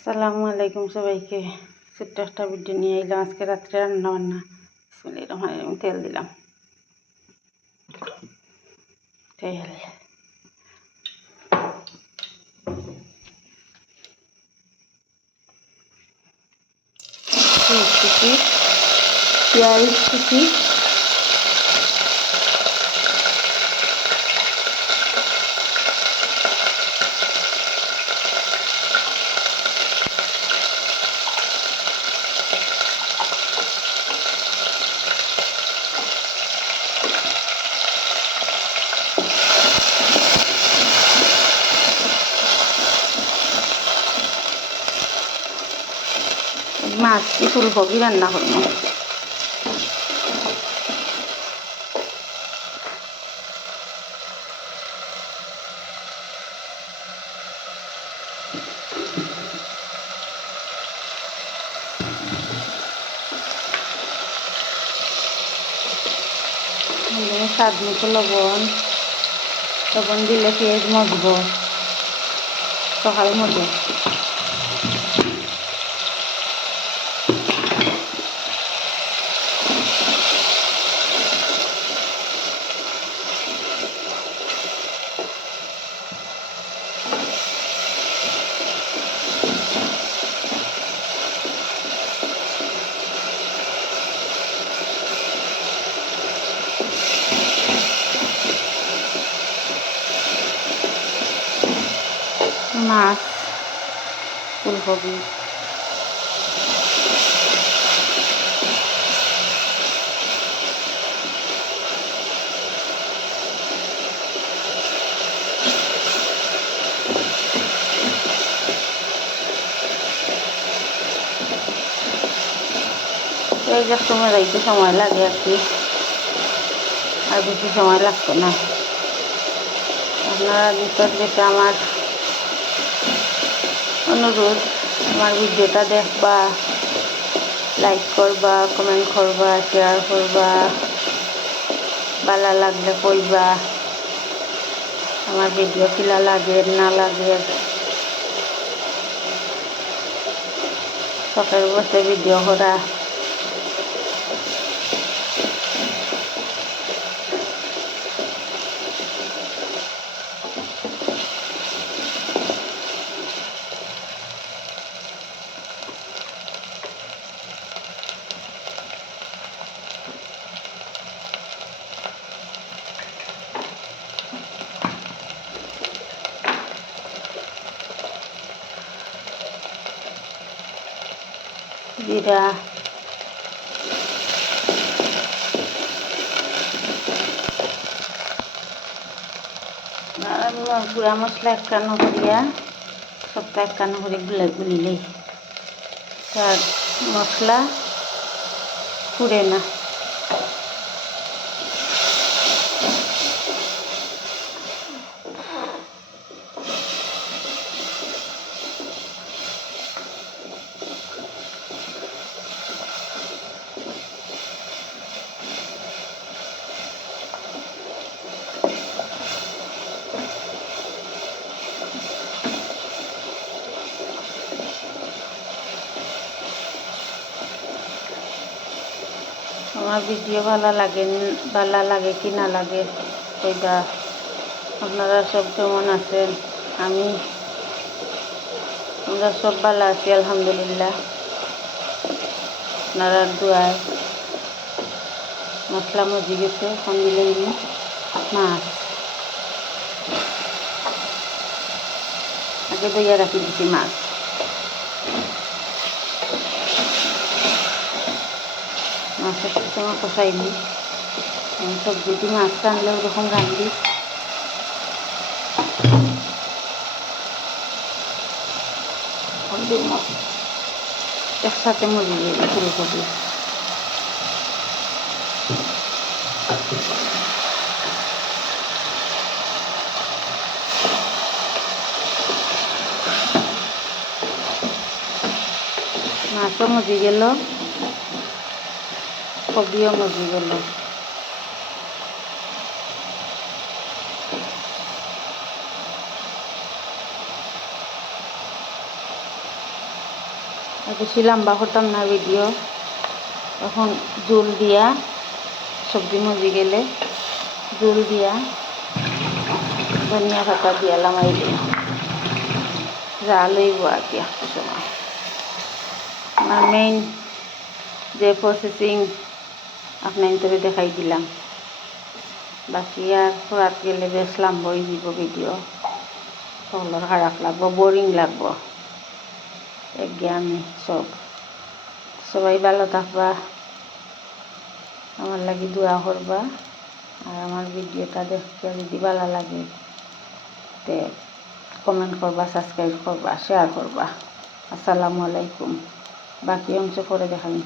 আসসালামু আলাইকুম সবাইকে ছোট্ট একটা ভিডিও নিয়ে এলাম আজকে রাত্রে রান্না বান্না বিসমিল্লাহির রহমানির রহিম তেল দিলাম তেল কুচি পেঁয়াজ কুচি মাছ কি ফুলকপি রান্না করব? মতো লবণ। লবণ দিলে পেঁয়াজ মজব সকাল মজে মাছ, ফুলকপি। এই সময় যাইতে সময় লাগে আর কি। আর বেশি সময় লাগতো না। আপনারা ভিতর যেটা আমার অনুরোধ, আমার ভিডিওটা দেখবা লাইক করবা কমেন্ট করবা শেয়ার করবা, ভালো লাগলে কইবা আমার ভিডিও কিলা লাগে, না লাগে। শখের বসে ভিডিও করা। জিরা গুঁড়া মশলা একখানো করিয়া সবটা একখানো করে গুলে গুলিলেই তার মশলা পুড়ে না। আমার ভিডিও ভালো লাগে ভালো লাগে কি না লাগে, ওইটা আপনারা সব কেমন আছেন, আমি আমরা সব ভালো আছি, আলহামদুলিল্লাহ। আপনারা দোয়ায় মশলা মজি গেছে এখন মাছ আগে দইয়া রাখি দিছি মাছ। মাছের সাথে আমার কষাইনি সবজিটি মাছ রানলে ওরকম রান্ধি একসাথে মরি যাবে ফুলকপি মাছও মজি গেল। কবিও মজি গেল আর বেশি লম্বা করতাম না ভিডিও, এখন জুল দিয়া, সবজি মজি গেলে জুল দিয়া, ধনিয়া পাতা দিয়া লামাই দিই জাল হইব আর কি সময় আমার মেইন যে প্রসেসিং আপনার দেখাই দিলাম। বাকি আর রাত গেলে বেশ লম্বই দিব ভিডিও সকলের খারাপ লাগবো বোরিং লাগবো। একজ্ঞানি সব। সবাই ভালো থাকবা। আমার লাগি দোয়া করবা। আর আমার ভিডিওটা দেখতে যদি ভালো লাগে, তে কমেন্ট করবা সাবস্ক্রাইব করবা শেয়ার করবা। আসসালামু আলাইকুম। বাকি অংশ পরে দেখাই